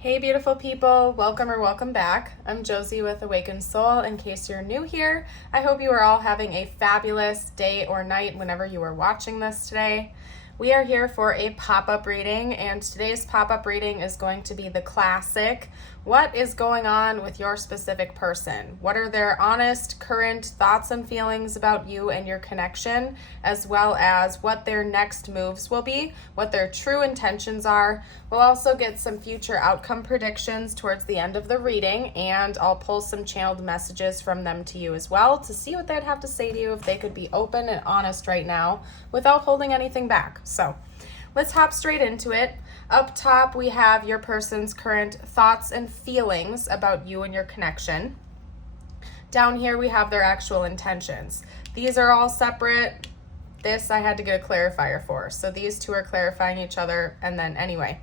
Hey beautiful people, welcome or welcome back. I'm Josie with Awakened Soul. In case you're new here, I hope you are all having a fabulous day or night whenever you are watching this today. We are here for a pop-up reading, and today's pop-up reading is going to be the classic, what is going on with your specific person? What are their honest, current thoughts and feelings about you and your connection, as well as what their next moves will be, what their true intentions are. We'll also get some future outcome predictions towards the end of the reading, and I'll pull some channeled messages from them to you as well to see what they'd have to say to you if they could be open and honest right now without holding anything back. So let's hop straight into it. Up top, we have your person's current thoughts and feelings about you and your connection. Down here, we have their actual intentions. These are all separate. This I had to get a clarifier for. So these two are clarifying each other. And then anyway,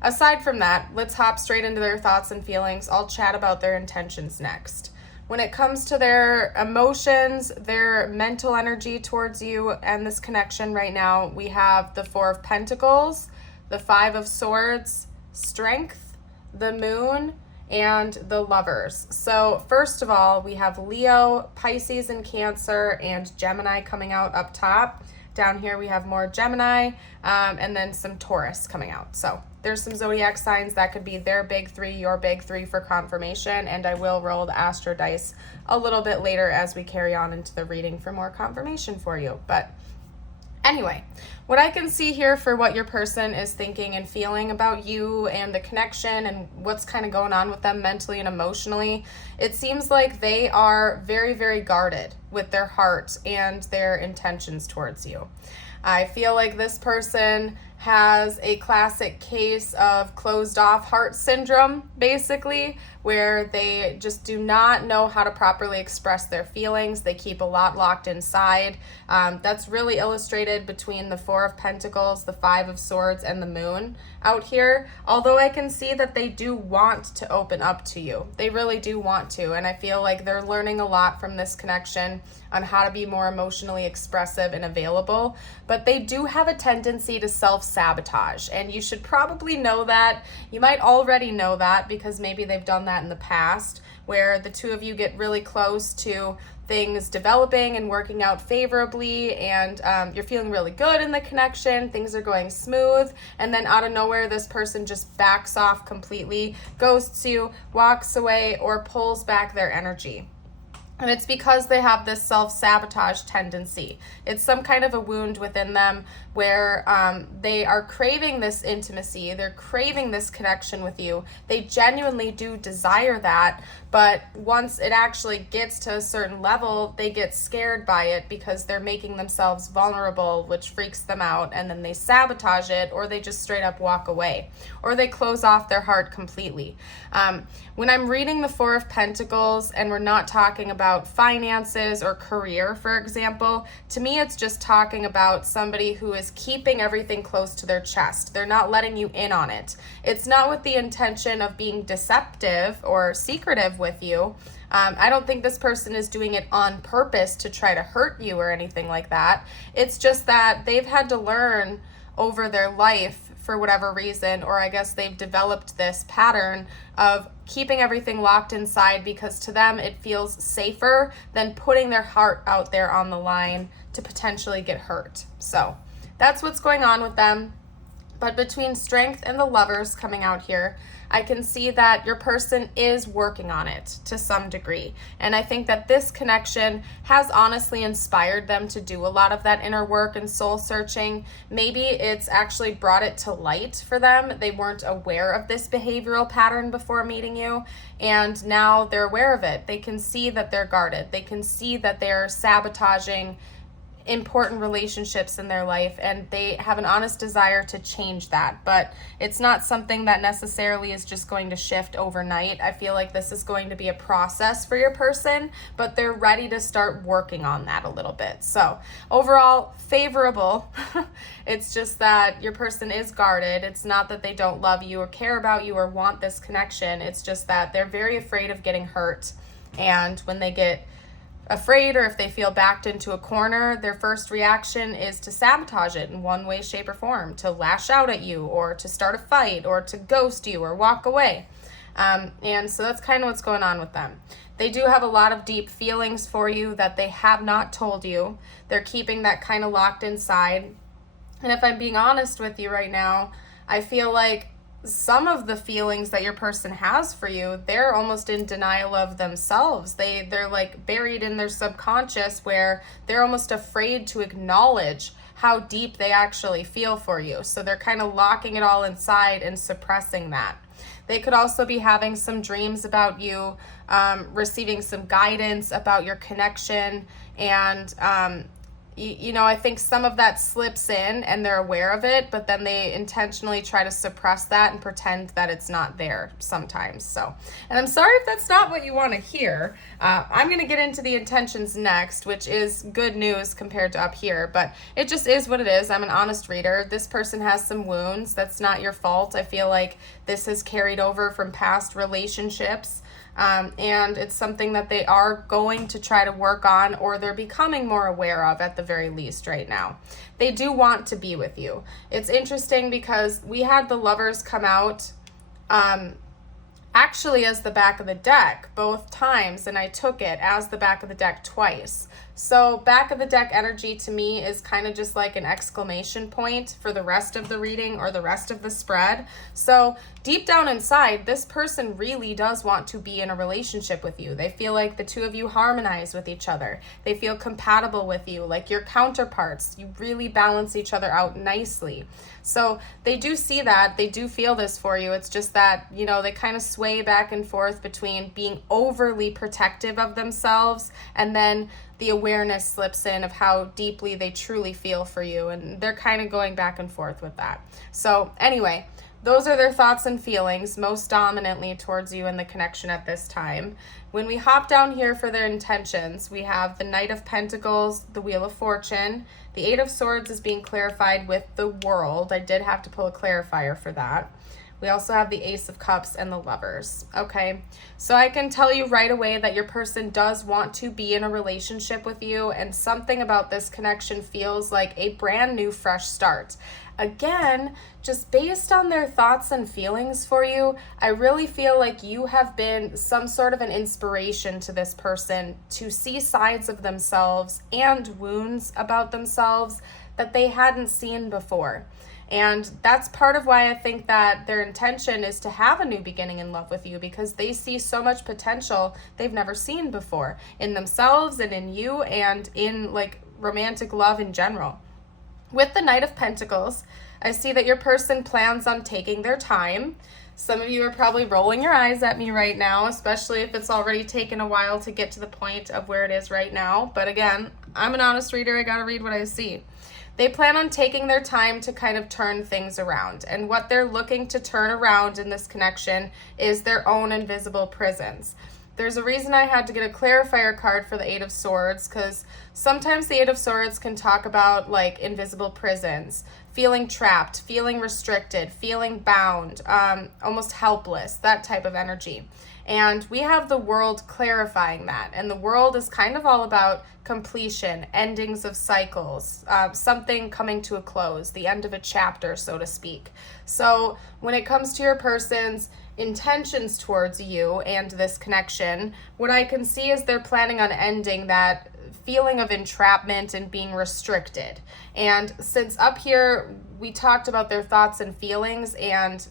aside from that, let's hop straight into their thoughts and feelings. I'll chat about their intentions next. When it comes to their emotions, their mental energy towards you and this connection right now, we have the Four of Pentacles, the Five of Swords, Strength, the Moon, and the Lovers. So first of all, we have Leo, Pisces, and Cancer, and Gemini coming out up top. Down here we have more Gemini, and then some Taurus coming out. So there's some zodiac signs that could be their big three, your big three for confirmation, and I will roll the astro dice a little bit later as we carry on into the reading for more confirmation for you. But anyway, what I can see here for what your person is thinking and feeling about you and the connection and what's kind of going on with them mentally and emotionally, it seems like they are very, very guarded with their heart and their intentions towards you. I feel like this person has a classic case of closed off heart syndrome, basically, where they just do not know how to properly express their feelings. They keep a lot locked inside. That's really illustrated between the Four of Pentacles, the Five of Swords, and the Moon out here. Although I can see that they do want to open up to you. They really do want to, and I feel like they're learning a lot from this connection on how to be more emotionally expressive and available. But they do have a tendency to self-sabotage, and you should probably know that. You might already know that because maybe they've done that in the past, where the two of you get really close to things developing and working out favorably, and you're feeling really good in the connection, things are going smooth, and then out of nowhere this person just backs off completely, ghosts you, walks away, or pulls back their energy. And it's because they have this self-sabotage tendency. It's some kind of a wound within them where they are craving this intimacy. They're craving this connection with you. They genuinely do desire that. But once it actually gets to a certain level, they get scared by it because they're making themselves vulnerable, which freaks them out. And then they sabotage it, or they just straight up walk away, or they close off their heart completely. When I'm reading the Four of Pentacles and we're not talking about finances or career, for example, to me it's just talking about somebody who is keeping everything close to their chest. They're not letting you in on it. It's not with the intention of being deceptive or secretive with you. I don't think this person is doing it on purpose to try to hurt you or anything like that. It's just that they've had to learn over their life for whatever reason, or I guess they've developed this pattern of keeping everything locked inside because to them it feels safer than putting their heart out there on the line to potentially get hurt. So that's what's going on with them. But between Strength and the Lovers coming out here, I can see that your person is working on it to some degree. And I think that this connection has honestly inspired them to do a lot of that inner work and soul searching. Maybe it's actually brought it to light for them. They weren't aware of this behavioral pattern before meeting you, and now they're aware of it. They can see that they're guarded. They can see that they're sabotaging important relationships in their life, and they have an honest desire to change that, but it's not something that necessarily is just going to shift overnight. I feel like this is going to be a process for your person, but they're ready to start working on that a little bit. So overall, favorable. It's just that your person is guarded. It's not that they don't love you or care about you or want this connection. It's just that they're very afraid of getting hurt, and when they get afraid or if they feel backed into a corner, their first reaction is to sabotage it in one way, shape, or form, to lash out at you or to start a fight or to ghost you or walk away. And so that's kind of what's going on with them. They do have a lot of deep feelings for you that they have not told you. They're keeping that kind of locked inside. And if I'm being honest with you right now, I feel like some of the feelings that your person has for you, they're almost in denial of themselves. They're like buried in their subconscious where they're almost afraid to acknowledge how deep they actually feel for you. So they're kind of locking it all inside and suppressing that. They could also be having some dreams about you, receiving some guidance about your connection, and I think some of that slips in and they're aware of it, but then they intentionally try to suppress that and pretend that it's not there sometimes. So, and I'm sorry if that's not what you want to hear. I'm going to get into the intentions next, which is good news compared to up here, but it just is what it is. I'm an honest reader. This person has some wounds. That's not your fault. I feel like this has carried over from past relationships. And it's something that they are going to try to work on, or they're becoming more aware of at the very least right now. They do want to be with you. It's interesting because we had the Lovers come out actually as the back of the deck both times, and I took it as the back of the deck twice. So back of the deck energy to me is kind of just like an exclamation point for the rest of the reading or the rest of the spread. So deep down inside, this person really does want to be in a relationship with you. They feel like the two of you harmonize with each other. They feel compatible with you, like your counterparts. You really balance each other out nicely. So they do see that, they do feel this for you. It's just that, they kind of sway back and forth between being overly protective of themselves, and then the awareness slips in of how deeply they truly feel for you. And they're kind of going back and forth with that. So anyway, those are their thoughts and feelings most dominantly towards you and the connection at this time. When we hop down here for their intentions, we have the Knight of Pentacles, the Wheel of Fortune. The Eight of Swords is being clarified with the World. I did have to pull a clarifier for that. We also have the Ace of Cups and the Lovers. Okay, so I can tell you right away that your person does want to be in a relationship with you, and something about this connection feels like a brand new, fresh start. Again, just based on their thoughts and feelings for you, I really feel like you have been some sort of an inspiration to this person to see sides of themselves and wounds about themselves that they hadn't seen before. And that's part of why I think that their intention is to have a new beginning in love with you, because they see so much potential they've never seen before in themselves and in you and in like romantic love in general. With the Knight of Pentacles, I see that your person plans on taking their time. Some of you are probably rolling your eyes at me right now, especially if it's already taken a while to get to the point of where it is right now. But again, I'm an honest reader. I gotta read what I see. They plan on taking their time to kind of turn things around. And what they're looking to turn around in this connection is their own invisible prisons. There's a reason I had to get a clarifier card for the Eight of Swords, because sometimes the Eight of Swords can talk about like invisible prisons, feeling trapped, feeling restricted, feeling bound, almost helpless, that type of energy. And we have the World clarifying that. And the World is kind of all about completion, endings of cycles, something coming to a close, the end of a chapter, so to speak. So when it comes to your person's intentions towards you and this connection, what I can see is they're planning on ending that feeling of entrapment and being restricted. And since up here we talked about their thoughts and feelings, and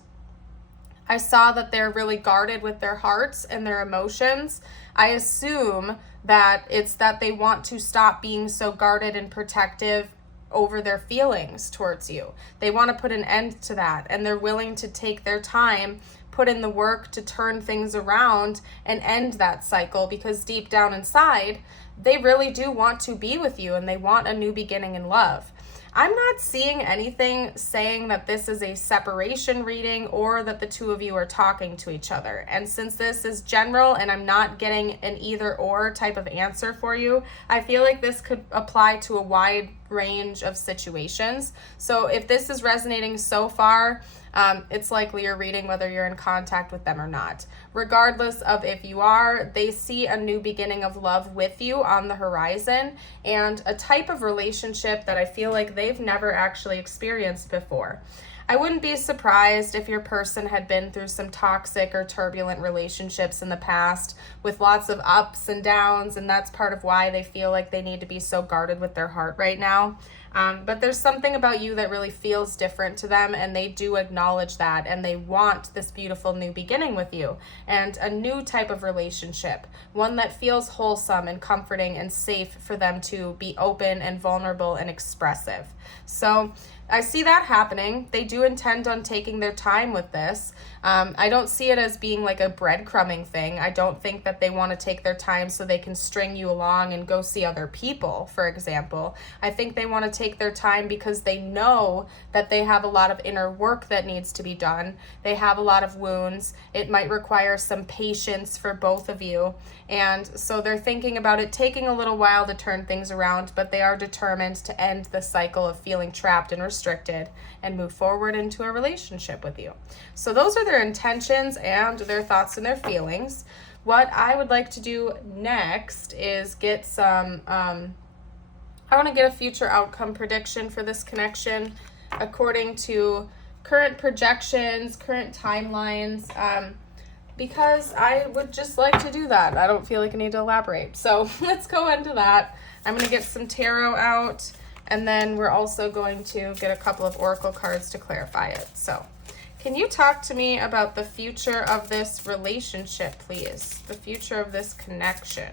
I saw that they're really guarded with their hearts and their emotions, I assume that it's that they want to stop being so guarded and protective over their feelings towards you. They want to put an end to that, and they're willing to take their time, put in the work to turn things around and end that cycle, because deep down inside, they really do want to be with you and they want a new beginning in love. I'm not seeing anything saying that this is a separation reading or that the two of you are talking to each other. And since this is general and I'm not getting an either or type of answer for you, I feel like this could apply to a wide range of situations. So if this is resonating so far, it's likely you're reading whether you're in contact with them or not. Regardless of if you are, they see a new beginning of love with you on the horizon, and a type of relationship that I feel like they've never actually experienced before. I wouldn't be surprised if your person had been through some toxic or turbulent relationships in the past with lots of ups and downs, and that's part of why they feel like they need to be so guarded with their heart right now. But there's something about you that really feels different to them, and they do acknowledge that, and they want this beautiful new beginning with you and a new type of relationship, one that feels wholesome and comforting and safe for them to be open and vulnerable and expressive. So I see that happening. They do intend on taking their time with this. I don't see it as being like a breadcrumbing thing. I don't think that they want to take their time so they can string you along and go see other people, for example. I think they want to take their time because they know that they have a lot of inner work that needs to be done. They have a lot of wounds. It might require some patience for both of you. And so they're thinking about it taking a little while to turn things around, but they are determined to end the cycle of feeling trapped and restricted and move forward into a relationship with you. So those are their intentions and their thoughts and their feelings. What I would like to do next is get some, I want to get a future outcome prediction for this connection according to current projections, current timelines, because I would just like to do that. I don't feel like I need to elaborate. So let's go into that. I'm going to get some tarot out, and then we're also going to get a couple of oracle cards to clarify it. So can you talk to me about the future of this relationship, please? The future of this connection.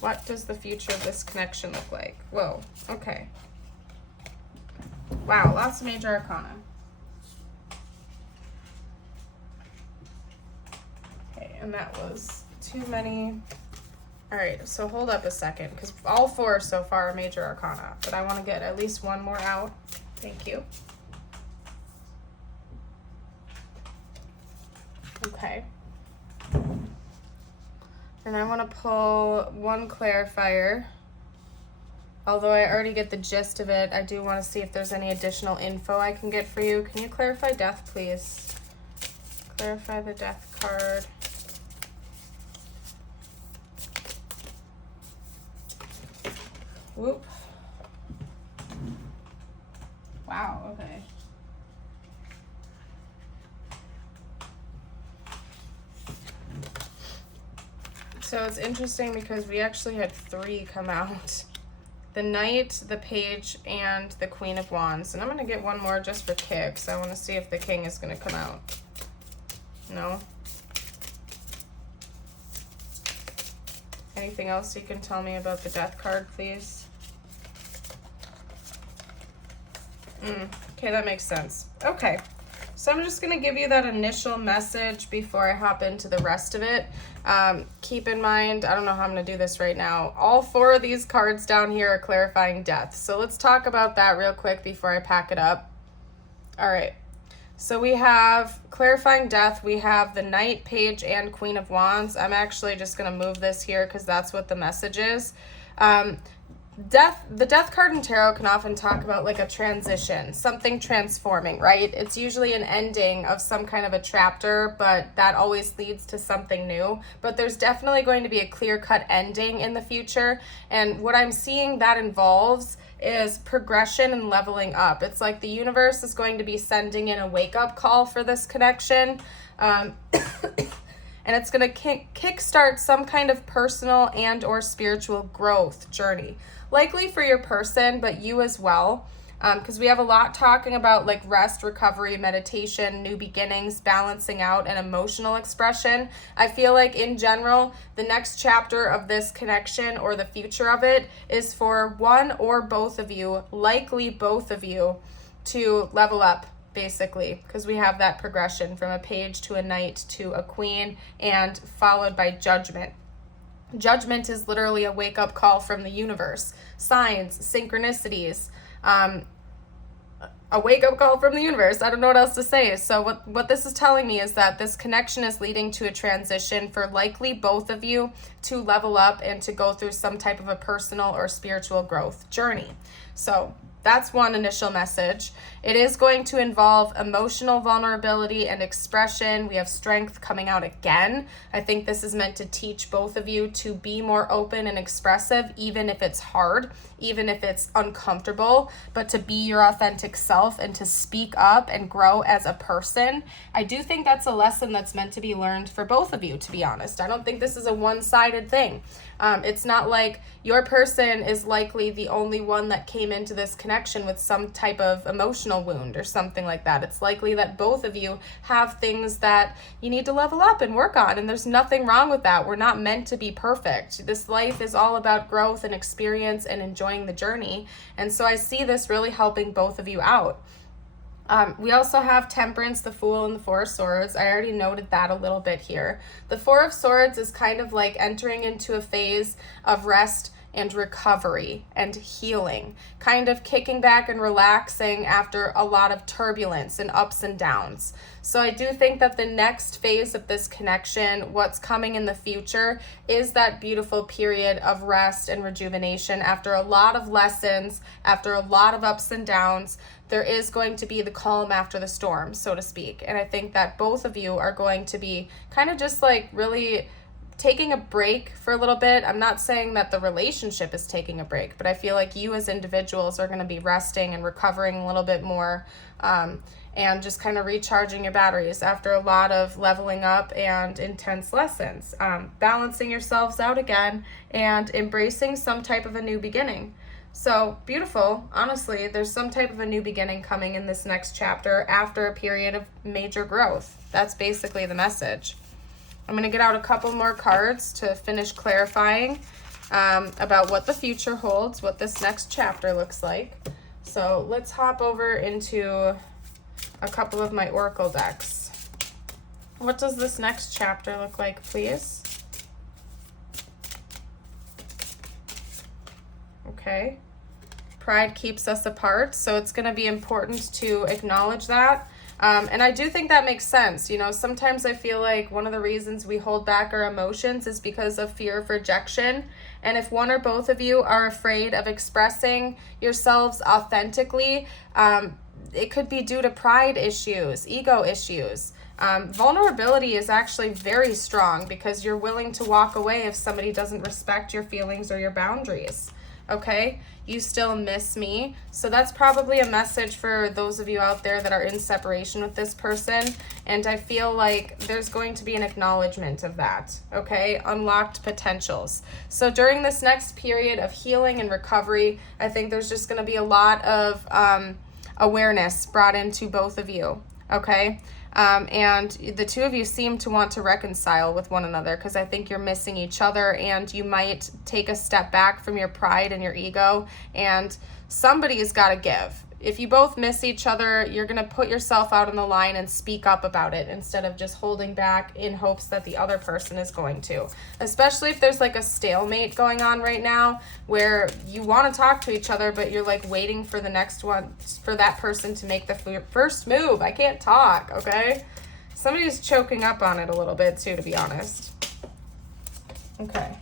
What does the future of this connection look like? Whoa, okay. Wow, lots of major arcana. Okay, and that was too many. All right, so hold up a second, because all four so far are major arcana, but I want to get at least one more out. Thank you. Okay. And I want to pull one clarifier. Although I already get the gist of it, I do want to see if there's any additional info I can get for you. Can you clarify death, please? Clarify the death card. Whoop. Wow, okay. So it's interesting because we actually had three come out. The Knight, the Page, and the Queen of Wands. And I'm going to get one more just for kicks. I want to see if the King is going to come out. No? Anything else you can tell me about the Death card, please? Okay, that makes sense. Okay. So I'm just going to give you that initial message before I hop into the rest of it. Keep in mind, I don't know how I'm going to do this right now. All four of these cards down here are clarifying death. So let's talk about that real quick before I pack it up. All right. So we have clarifying death. We have the Knight, Page, and Queen of Wands. I'm actually just going to move this here because that's what the message is. The death card in tarot can often talk about like a transition, something transforming, right? It's usually an ending of some kind of a chapter, but that always leads to something new. But there's definitely going to be a clear-cut ending in the future. And what I'm seeing that involves is progression and leveling up. It's like the universe is going to be sending in a wake-up call for this connection. And it's going to kickstart some kind of personal and or spiritual growth journey. Likely for your person, but you as well. Because we have a lot talking about like rest, recovery, meditation, new beginnings, balancing out, and emotional expression. I feel like in general, the next chapter of this connection or the future of it is for one or both of you, likely both of you, to level up. Basically, because we have that progression from a Page to a Knight to a Queen and followed by Judgment. Judgment is literally a wake-up call from the universe. Signs, synchronicities, a wake-up call from the universe. I don't know what else to say. So what this is telling me is that this connection is leading to a transition for likely both of you to level up and to go through some type of a personal or spiritual growth journey. So that's one initial message. It is going to involve emotional vulnerability and expression. We have strength coming out again. I think this is meant to teach both of you to be more open and expressive, even if it's hard, even if it's uncomfortable, but to be your authentic self and to speak up and grow as a person. I do think that's a lesson that's meant to be learned for both of you, to be honest. I don't think this is a one-sided thing. It's not like your person is likely the only one that came into this connection with some type of emotional wound or something like that. It's likely that both of you have things that you need to level up and work on, and there's nothing wrong with that. We're not meant to be perfect. This life is all about growth and experience and enjoying the journey, and so I see this really helping both of you out. We also have Temperance, the Fool, and the Four of Swords. I already noted that a little bit here. The Four of Swords is kind of like entering into a phase of rest and recovery and healing, kind of kicking back and relaxing after a lot of turbulence and ups and downs. So I do think that the next phase of this connection, what's coming in the future, is that beautiful period of rest and rejuvenation after a lot of lessons, after a lot of ups and downs. There is going to be the calm after the storm, so to speak. And I think that both of you are going to be kind of just like really taking a break for a little bit. I'm not saying that the relationship is taking a break, but I feel like you as individuals are going to be resting and recovering a little bit more, and just kind of recharging your batteries after a lot of leveling up and intense lessons, balancing yourselves out again and embracing some type of a new beginning. So beautiful. Honestly, there's some type of a new beginning coming in this next chapter after a period of major growth. That's basically the message. I'm going to get out a couple more cards to finish clarifying about what the future holds, what this next chapter looks like. So let's hop over into a couple of my oracle decks. What does this next chapter look like, please? Okay. Pride keeps us apart, so it's going to be important to acknowledge that. And I do think that makes sense. You know, sometimes I feel like one of the reasons we hold back our emotions is because of fear of rejection. And if one or both of you are afraid of expressing yourselves authentically, it could be due to pride issues, ego issues. Vulnerability is actually very strong because you're willing to walk away if somebody doesn't respect your feelings or your boundaries. Okay, you still miss me. So that's probably a message for those of you out there that are in separation with this person. And I feel like there's going to be an acknowledgement of that. Okay, unlocked potentials. So during this next period of healing and recovery, I think there's just going to be a lot of awareness brought into both of you. Okay. And the two of you seem to want to reconcile with one another because I think you're missing each other, and you might take a step back from your pride and your ego, and somebody's got to give. If you both miss each other, you're going to put yourself out on the line and speak up about it instead of just holding back in hopes that the other person is going to. Especially if there's like a stalemate going on right now where you want to talk to each other, but you're like waiting for the next one, for that person to make the first move. I can't talk, okay? Somebody's choking up on it a little bit too, to be honest. Okay.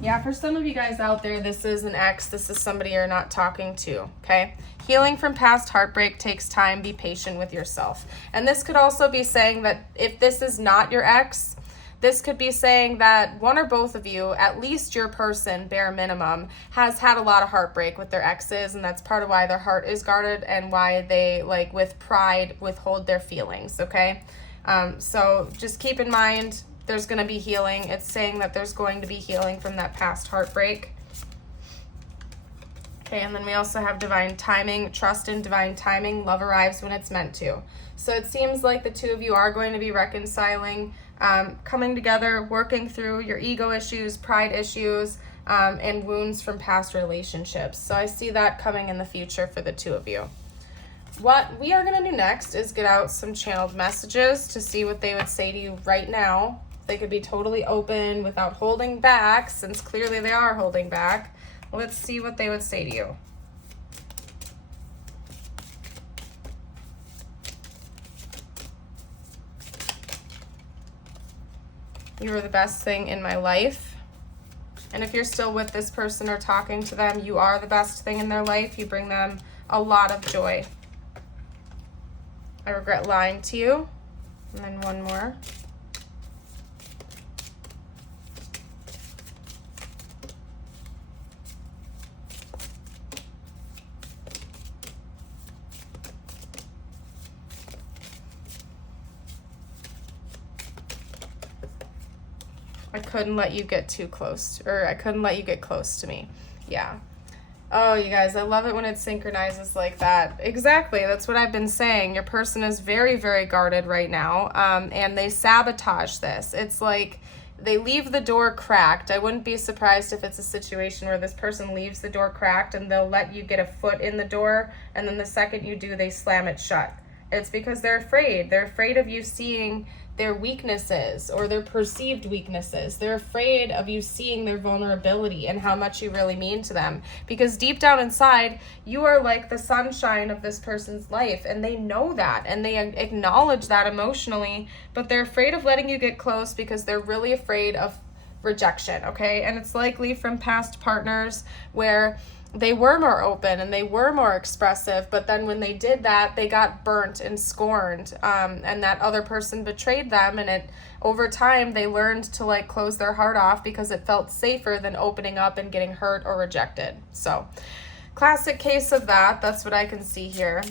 Yeah, for some of you guys out there, this is an ex. This is somebody you're not talking to, okay? Healing from past heartbreak takes time. Be patient with yourself. And this could also be saying that if this is not your ex, this could be saying that one or both of you, at least your person, bare minimum, has had a lot of heartbreak with their exes, and that's part of why their heart is guarded and why they, like, with pride, withhold their feelings, okay? So just keep in mind, there's going to be healing. It's saying that there's going to be healing from that past heartbreak. Okay, and then we also have divine timing. Trust in divine timing. Love arrives when it's meant to. So it seems like the two of you are going to be reconciling, coming together, working through your ego issues, pride issues, and wounds from past relationships. So I see that coming in the future for the two of you. What we are going to do next is get out some channeled messages to see what they would say to you right now. They could be totally open without holding back, since clearly they are holding back. Let's see what they would say to you. You are the best thing in my life. And if you're still with this person or talking to them, you are the best thing in their life. You bring them a lot of joy. I regret lying to you. And then one more. I couldn't let you get too close, or I couldn't let you get close to me. Yeah. Oh, you guys, I love it when it synchronizes like that. Exactly, that's what I've been saying. Your person is very, very guarded right now, and they sabotage this. It's like they leave the door cracked. I wouldn't be surprised if it's a situation where this person leaves the door cracked and they'll let you get a foot in the door, and then the second you do, they slam it shut. It's because they're afraid. They're afraid of you seeing their weaknesses or their perceived weaknesses. They're afraid of you seeing their vulnerability and how much you really mean to them. Because deep down inside, you are like the sunshine of this person's life, and they know that and they acknowledge that emotionally, but they're afraid of letting you get close because they're really afraid of rejection, okay? And it's likely from past partners where they were more open and they were more expressive, but then when they did that, they got burnt and scorned, and that other person betrayed them, and it over time they learned to like close their heart off because it felt safer than opening up and getting hurt or rejected. So classic case of that. That's what I can see here.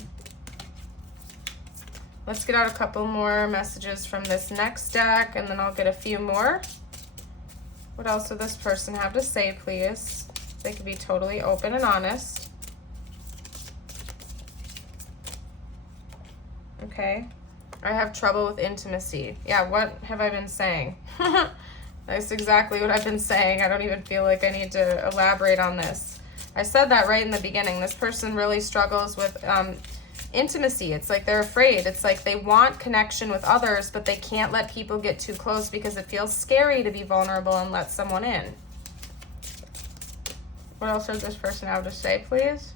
Let's get out a couple more messages from this next deck, and then I'll get a few more. What else would this person have to say, please? They could be totally open and honest. Okay. I have trouble with intimacy. Yeah, what have I been saying? That's exactly what I've been saying. I don't even feel like I need to elaborate on this. I said that right in the beginning. This person really struggles with intimacy. It's like they're afraid. It's like they want connection with others, but they can't let people get too close because it feels scary to be vulnerable and let someone in. What else does this person have to say, please?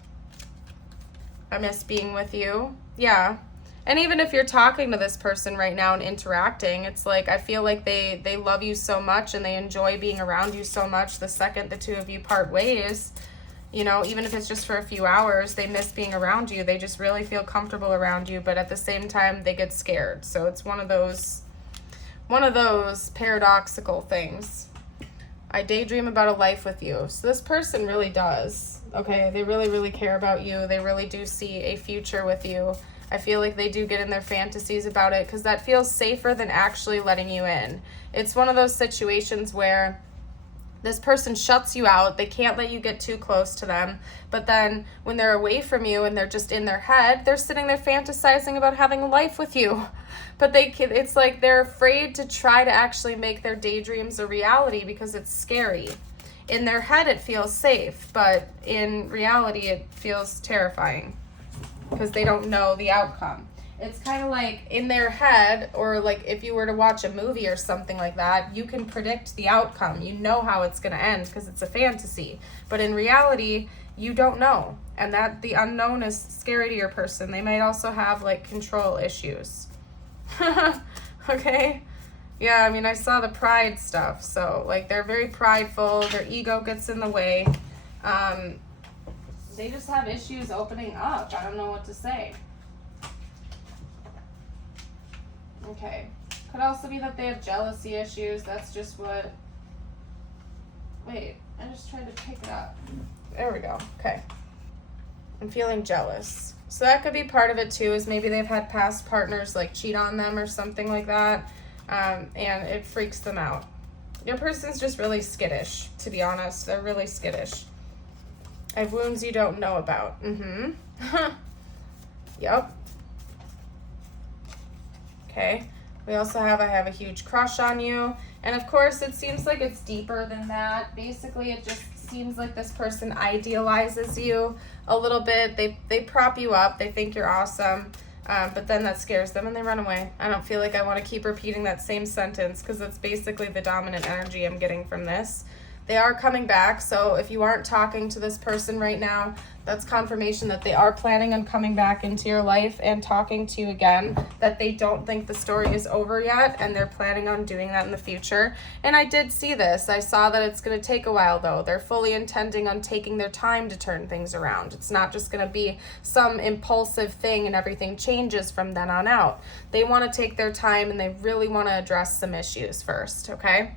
I miss being with you. Yeah. And even if you're talking to this person right now and interacting, it's like I feel like they love you so much and they enjoy being around you so much. The second the two of you part ways, you know, even if it's just for a few hours, they miss being around you. They just really feel comfortable around you, but at the same time, they get scared. So it's one of those paradoxical things. I daydream about a life with you. So this person really does. Okay, they really, really care about you. They really do see a future with you. I feel like they do get in their fantasies about it because that feels safer than actually letting you in. It's one of those situations where this person shuts you out. They can't let you get too close to them. But then when they're away from you and they're just in their head, they're sitting there fantasizing about having a life with you. But it's like they're afraid to try to actually make their daydreams a reality because it's scary. In their head, it feels safe, but in reality, it feels terrifying because they don't know the outcome. It's kind of like in their head, or like if you were to watch a movie or something like that, you can predict the outcome. You know how it's going to end because it's a fantasy. But in reality, you don't know. And that the unknown is scary to your person. They might also have like control issues. Okay? Yeah, I mean, I saw the pride stuff. So like they're very prideful. Their ego gets in the way. They just have issues opening up. I don't know what to say. Okay. Could also be that they have jealousy issues. That's just what... Wait, I just tried to pick it up. There we go. Okay. I'm feeling jealous. So that could be part of it too, is maybe they've had past partners like cheat on them or something like that, and it freaks them out. Your person's just really skittish, to be honest. They're really skittish. I have wounds you don't know about. Yep. Okay. We also have, I have a huge crush on you. And of course, it seems like it's deeper than that. Basically, it just seems like this person idealizes you a little bit. They prop you up. They think you're awesome. But then that scares them and they run away. I don't feel like I want to keep repeating that same sentence because that's basically the dominant energy I'm getting from this. They are coming back, so if you aren't talking to this person right now, that's confirmation that they are planning on coming back into your life and talking to you again, that they don't think the story is over yet, and they're planning on doing that in the future. And I did see this. I saw that it's going to take a while, though. They're fully intending on taking their time to turn things around. It's not just going to be some impulsive thing and everything changes from then on out. They want to take their time, and they really want to address some issues first, okay?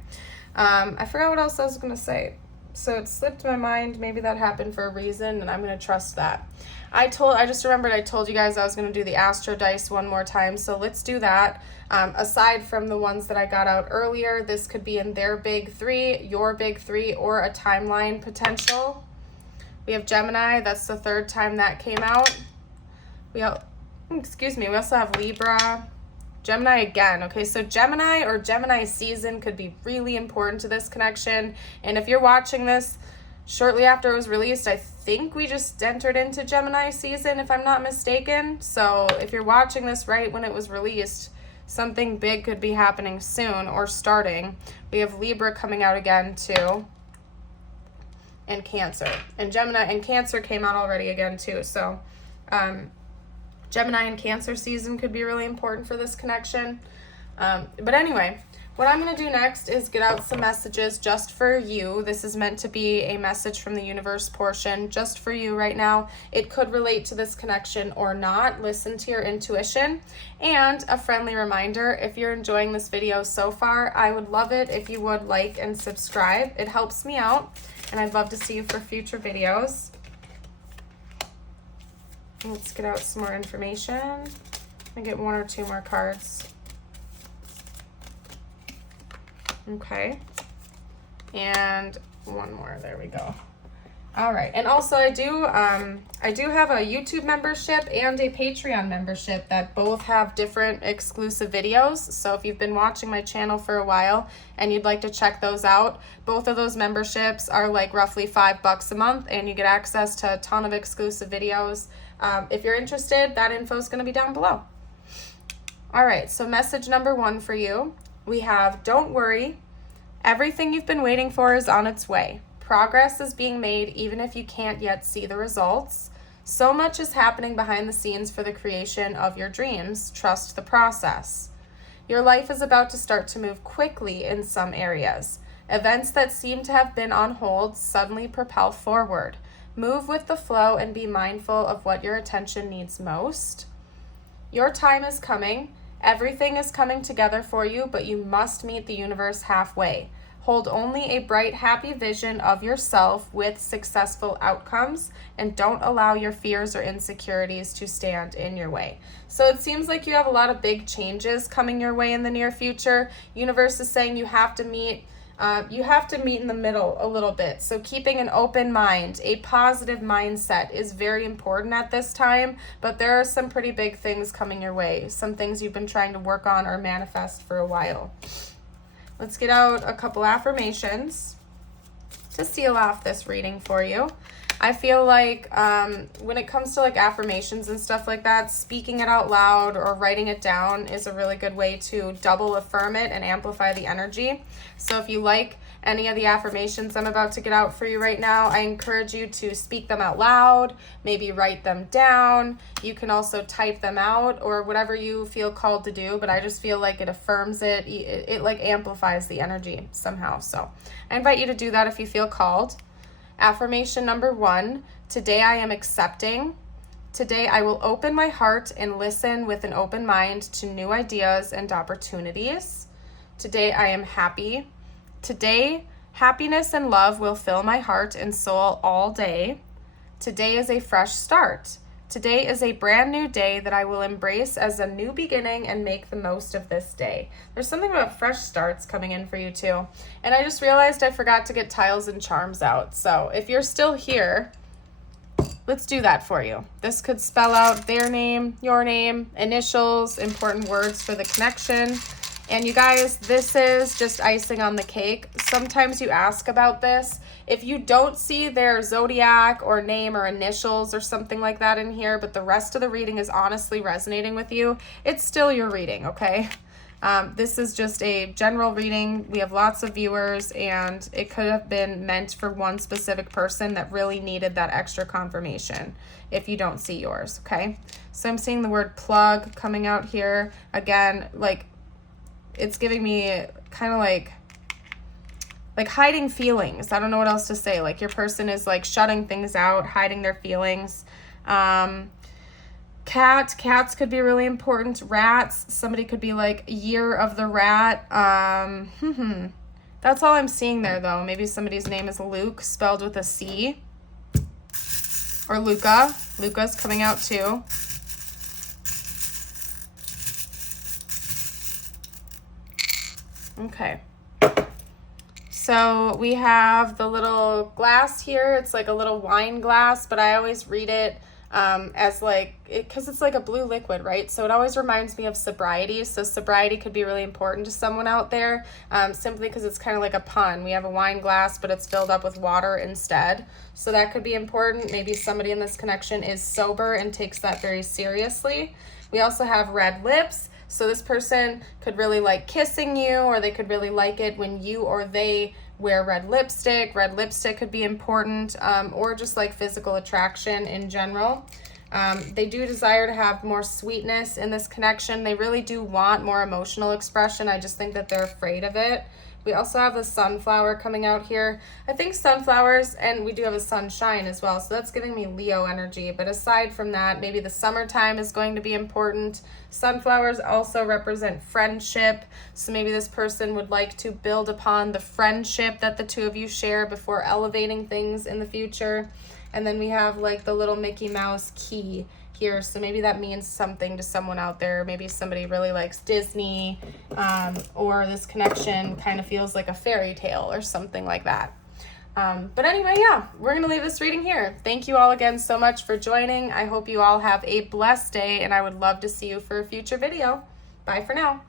I forgot what else I was going to say. So it slipped my mind. Maybe that happened for a reason, and I'm going to trust that. I just remembered I told you guys I was going to do the Astro Dice one more time, so let's do that. Aside from the ones that I got out earlier, this could be in their big three, your big three, or a timeline potential. We have Gemini. That's the third time that came out. We also have Libra. Gemini again. Okay, so Gemini or Gemini season could be really important to this connection. And if you're watching this shortly after it was released, I think we just entered into Gemini season, if I'm not mistaken. So if you're watching this right when it was released, something big could be happening soon or starting. We have Libra coming out again too. And Cancer. And Gemini and Cancer came out already again too. So Gemini and Cancer season could be really important for this connection. But anyway, what I'm going to do next is get out some messages just for you. This is meant to be a message from the universe portion just for you right now. It could relate to this connection or not. Listen to your intuition. And a friendly reminder, if you're enjoying this video so far, I would love it if you would like and subscribe. It helps me out, and I'd love to see you for future videos. Let's get out some more information. I get one or two more cards. Okay. And one more. There we go. All right. And also I do have a YouTube membership and a Patreon membership that both have different exclusive videos. So if you've been watching my channel for a while and you'd like to check those out, both of those memberships are like roughly $5 a month, and you get access to a ton of exclusive videos. If you're interested, that info is going to be down below. All right, so message number 1 for you. We have, don't worry. Everything you've been waiting for is on its way. Progress is being made even if you can't yet see the results. So much is happening behind the scenes for the creation of your dreams. Trust the process. Your life is about to start to move quickly in some areas. Events that seem to have been on hold suddenly propel forward. Move with the flow and be mindful of what your attention needs most. Your time is coming. Everything is coming together for you, but you must meet the universe halfway. Hold only a bright, happy vision of yourself with successful outcomes, and don't allow your fears or insecurities to stand in your way. So it seems like you have a lot of big changes coming your way in the near future. Universe is saying you have to meet in the middle a little bit. So keeping an open mind, a positive mindset is very important at this time, but there are some pretty big things coming your way, some things you've been trying to work on or manifest for a while. Let's get out a couple affirmations to seal off this reading for you. I feel like when it comes to like affirmations and stuff like that, speaking it out loud or writing it down is a really good way to double affirm it and amplify the energy. So if you like any of the affirmations I'm about to get out for you right now, I encourage you to speak them out loud, maybe write them down. You can also type them out or whatever you feel called to do, but I just feel like it affirms it. It like amplifies the energy somehow. So I invite you to do that if you feel called. Affirmation number 1, today I am accepting. Today I will open my heart and listen with an open mind to new ideas and opportunities. Today I am happy. Today, happiness and love will fill my heart and soul all day. Today is a fresh start. Today is a brand new day that I will embrace as a new beginning and make the most of this day. There's something about fresh starts coming in for you too. And I just realized I forgot to get tiles and charms out. So if you're still here, let's do that for you. This could spell out their name, your name, initials, important words for the connection. And you guys, this is just icing on the cake. Sometimes you ask about this. If you don't see their zodiac or name or initials or something like that in here, but the rest of the reading is honestly resonating with you, it's still your reading, okay? This is just a general reading. We have lots of viewers, and it could have been meant for one specific person that really needed that extra confirmation if you don't see yours, okay? So I'm seeing the word plug coming out here. Again, like, it's giving me kind of like hiding feelings. I don't know what else to say. Like, your person is like shutting things out, hiding their feelings. Cats could be really important. Rats, somebody could be like year of the rat. That's all I'm seeing there, though. Maybe somebody's name is Luke, spelled with a C. Or Luca. Luca's coming out too. Okay. So we have the little glass here. It's like a little wine glass, but I always read it as like, because it's like a blue liquid, right? So it always reminds me of sobriety. So sobriety could be really important to someone out there, simply because it's kind of like a pun. We have a wine glass, but it's filled up with water instead. So that could be important. Maybe somebody in this connection is sober and takes that very seriously. We also have red lips. So this person could really like kissing you, or they could really like it when you or they wear red lipstick. Red lipstick could be important, or just like physical attraction in general. They do desire to have more sweetness in this connection. They really do want more emotional expression. I just think that they're afraid of it. We also have the sunflower coming out here. I think sunflowers, and we do have a sunshine as well, so that's giving me Leo energy. But aside from that, maybe the summertime is going to be important. Sunflowers also represent friendship, so maybe this person would like to build upon the friendship that the two of you share before elevating things in the future. And then we have like the little Mickey Mouse key here, so maybe that means something to someone out there. Maybe somebody really likes Disney, or this connection kind of feels like a fairy tale or something like that. But anyway, yeah, we're gonna leave this reading here. Thank you all again so much for joining. I hope you all have a blessed day, and I would love to see you for a future video. Bye for now.